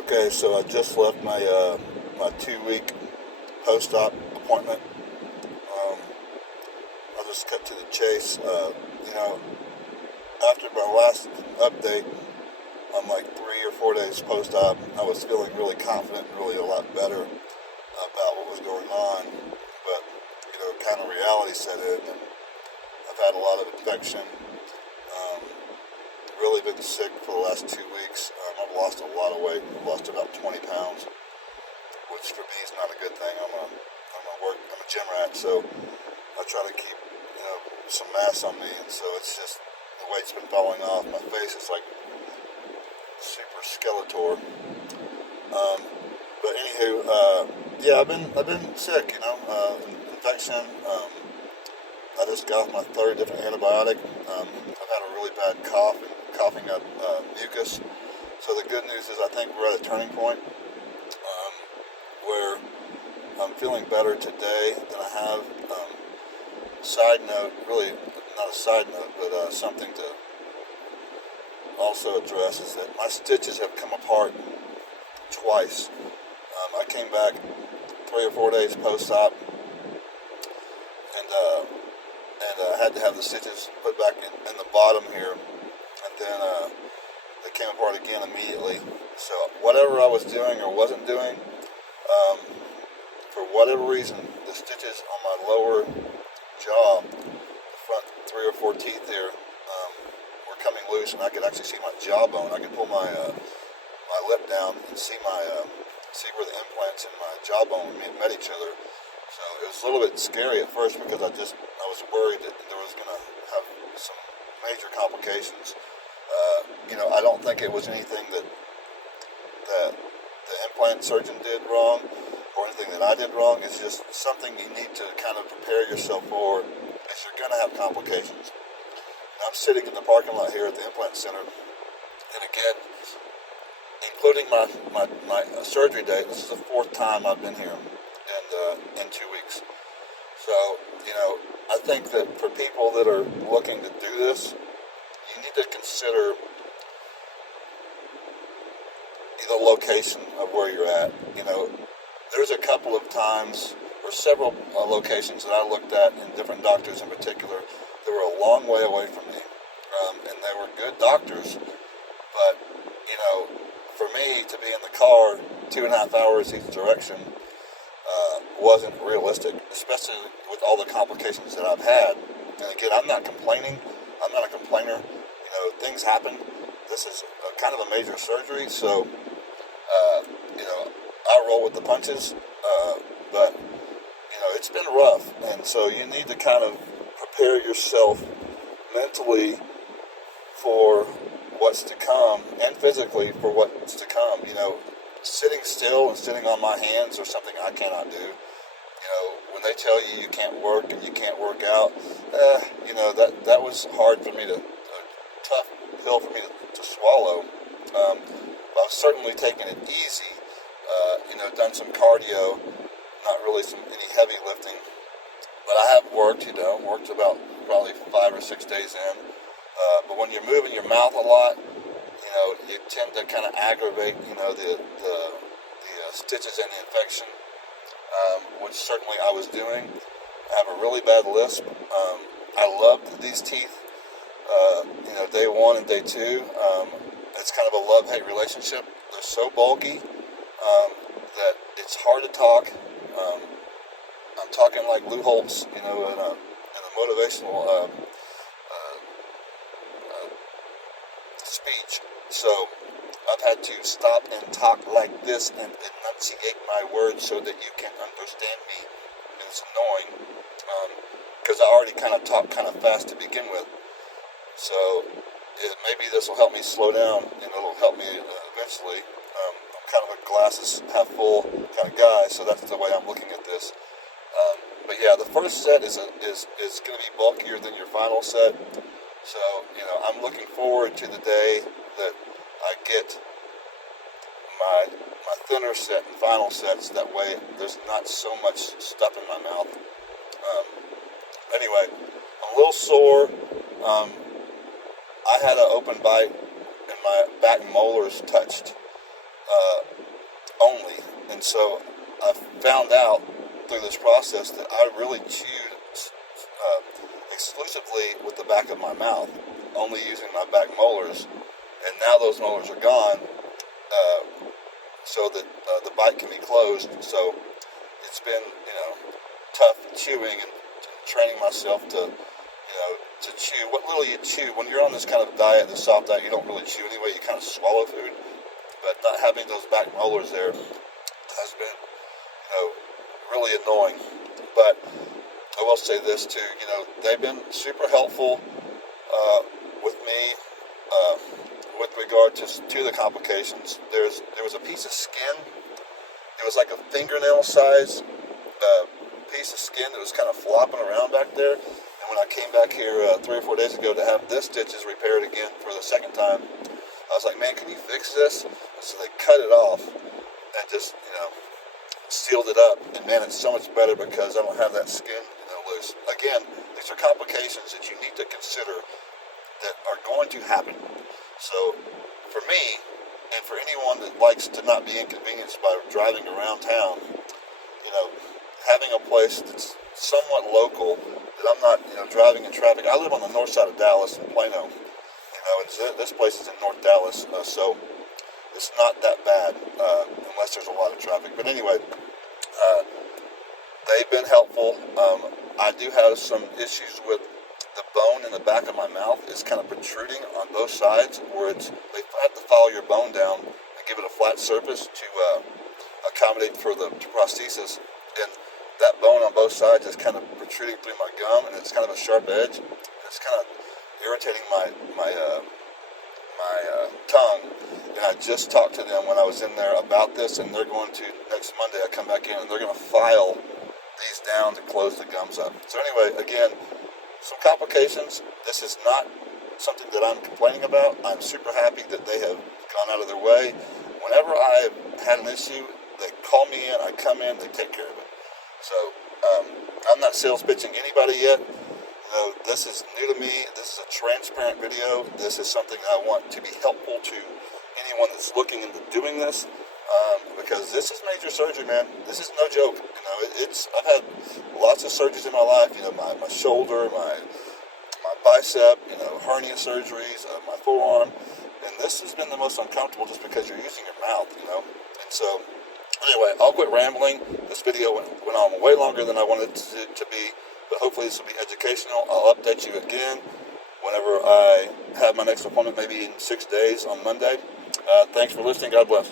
Okay, so I just left my 2 week post-op appointment. Um, I'll just cut to the chase. You know, after my last update, I'm like 3 or 4 days post-op. I was feeling really confident and really a lot better about what was going on. But kind of reality set in, and I've had a lot of infection. Um, Really been sick for the last 2 weeks. I've lost a lot of weight. I've lost about 20 pounds, which for me is not a good thing. I'm a gym rat, so I try to keep some mass on me, and so it's just the weight's been falling off. My face is like super skeletor. But anywho, yeah, I've been sick. Infection. I just got off my third different antibiotic. I've had a really bad cough and coughing up mucus. So the good news is I think we're at a turning point where I'm feeling better today than I have. Side note, really not a side note, but something to also address is that my stitches have come apart twice. I came back 3 or 4 days post-op, and I had to have the stitches put back in the bottom here, and then they came apart again immediately. So whatever I was doing or wasn't doing, for whatever reason, the stitches on my lower jaw, the front 3 or 4 teeth there, were coming loose, and I could actually see my jawbone. I could pull my lip down and see where the implants in my jawbone met each other. So it was a little bit scary at first because I was worried that there was going to have some major complications. I don't think it was anything that the implant surgeon did wrong or anything that I did wrong. It's just something you need to kind of prepare yourself for, as you're going to have complications. And I'm sitting in the parking lot here at the implant center, and again, including my surgery date, this is the 4th time I've been here in 2 weeks. So, I think that for people that are looking to do this, you need to consider the location of where you're at. There's a couple of times, or several locations that I looked at, and different doctors in particular, that were a long way away from me. And they were good doctors, but, for me to be in the car 2.5 hours each direction wasn't realistic, especially with all the complications that I've had. And again, I'm not complaining. I'm not a complainer. Things happen. This is kind of a major surgery, so, I roll with the punches. But, it's been rough. And so you need to kind of prepare yourself mentally for what's to come and physically for what's to come. Sitting still and sitting on my hands are something I cannot do. When they tell you you can't work and you can't work out, that was hard for me a tough pill for me to swallow. I've certainly taken it easy, done some cardio, not really any heavy lifting, but I have worked about probably 5 or 6 days in, but when you're moving your mouth a lot, you tend to kind of aggravate, the stitches and the infection, which certainly I was doing. I have a really bad lisp. I loved these teeth, day 1 and day 2. It's kind of a love-hate relationship. They're so bulky that it's hard to talk. I'm talking like Lou Holtz, in a motivational speech. So I've had to stop and talk like this and enunciate my words so that you can understand me. And it's annoying because I already kind of talk kind of fast to begin with. So maybe this will help me slow down and it'll help me eventually. I'm kind of a glasses half full kind of guy, so that's the way I'm looking at this. But yeah, the first set is going to be bulkier than your final set. So, I'm looking forward to the day that I get my thinner set and final sets. That way there's not so much stuff in my mouth. Anyway, I'm a little sore. I had an open bite and my back molars touched. only. And so I found out through this process that I really chewed exclusively with the back of my mouth, only using my back molars. And now those molars are gone, so that the bite can be closed. So it's been, tough chewing and training myself to chew. What little you chew, when you're on this kind of diet, this soft diet, you don't really chew anyway. You kind of swallow food. But not having those back molars there has been, really annoying. But I will say this too, they've been super helpful with me with regard to the complications. There was a piece of skin. It was like a fingernail size piece of skin that was kind of flopping around back there. And when I came back here 3 or 4 days ago to have this stitches repaired again for the second time, I was like, man, can you fix this? And so they cut it off and just, sealed it up. And man, it's so much better because I don't have that skin, loose. Again, these are complications that you need to consider that are going to happen. So for me, and for anyone that likes to not be inconvenienced by driving around town, having a place that's somewhat local, that I'm not, driving in traffic. I live on the north side of Dallas in Plano, and this place is in North Dallas, so it's not that bad unless there's a lot of traffic. But anyway, they've been helpful. I do have some issues with the bone in the back of my mouth. It's kind of protruding on both sides, where they have to follow your bone down and give it a flat surface to accommodate for the prosthesis. And that bone on both sides is kind of protruding through my gum, and it's kind of a sharp edge. And it's kind of irritating my tongue. And I just talked to them when I was in there about this, and they're going to, next Monday I come back in, and they're going to file these down to close the gums up. So anyway, again, some complications. This is not something that I'm complaining about. I'm super happy that they have gone out of their way. Whenever I've had an issue, they call me in, I come in, they take care of it. So I'm not sales pitching anybody yet. This is new to me. This is a transparent video. This is something I want to be helpful to anyone that's looking into doing this, because this is major surgery, man. This is no joke. I've had lots of surgeries in my life. My shoulder, my bicep, hernia surgeries, my forearm, and this has been the most uncomfortable just because you're using your mouth, And so, anyway, I'll quit rambling. This video went on way longer than I wanted it to be, but hopefully this will be educational. I'll update you again whenever I have my next appointment, maybe in 6 days on Monday. Thanks for listening. God bless.